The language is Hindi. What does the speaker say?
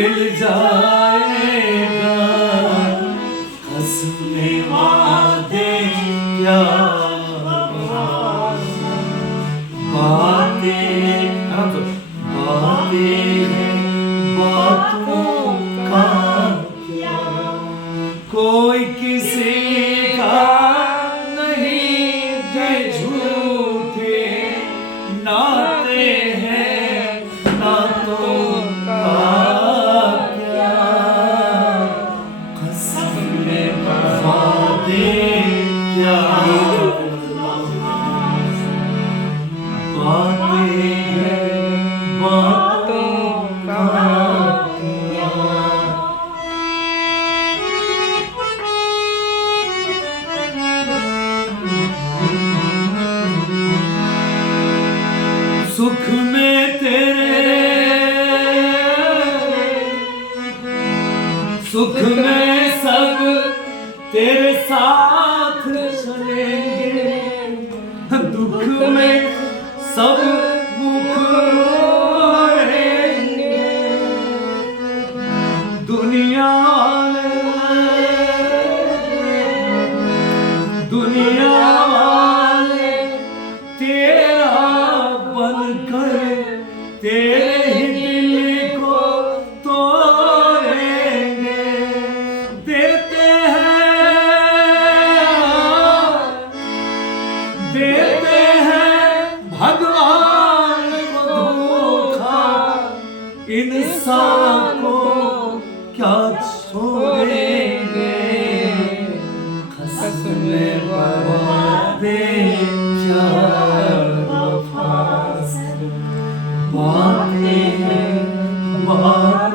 मिल जाएगा। कसमें वादे क्या बातें हैं, बातों का क्या, कोई किसी का नहीं, ये झूठे नाते हैं, नातों का क्या, कसमें वादे क्या बातें हैं, बातों का क्या। सुख में तेरे, सुख में सब तेरे साथ चलेंगे, दुख में सब मुख मोड़ेंगे। दुनिया वाले तेरा बनकर तेरे ही दिल को तोड़ेंगे। देते हैं भगवान को धोखा, इंसान को क्या छोड़ेंगे। कसमें वादे क्या वफा से, बातें हैं, बातें